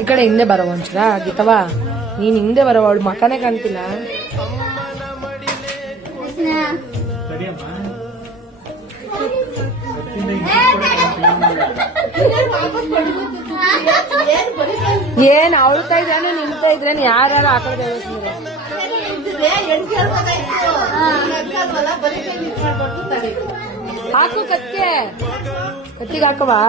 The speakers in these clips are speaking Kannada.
ಈ ಕಡೆ ಹಿಂದೆ ಬರವ ಒಂಚೂರ ಗೀತವಾ, ನೀನ್ ಹಿಂದೆ ಬರವ, ಅವಳು ಮಕನೇ ಕಾಣ್ತಿಲ್ಲ. ಏನ್ ಅವಳ್ತಾ ಇದ್ರೇನು ನಿಂತಾ ಇದ್ರೇನು ಯಾರು ಆ ಕಡೆ ಹಾಕು ಕತ್ತಿಗೆ ಹಾಕವಾ.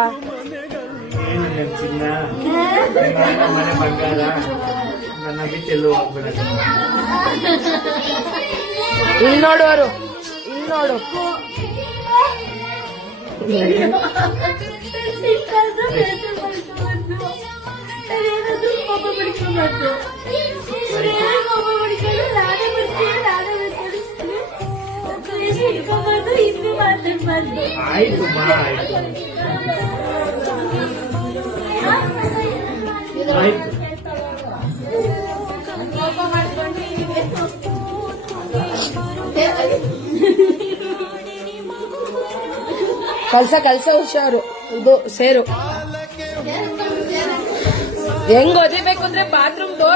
ಇಲ್ಲಿ ನೋಡುವರು, ಇಲ್ಲಿ ನೋಡು. ಆಯ್ತು ಕಲ್ಸ ಹುಷಾರು. ಇದು ಸೇರು ಹೆಂಗ್ ಓದಿಬೇಕು ಅಂದ್ರೆ ಬಾತ್ರೂಮ್ ಡೋರ್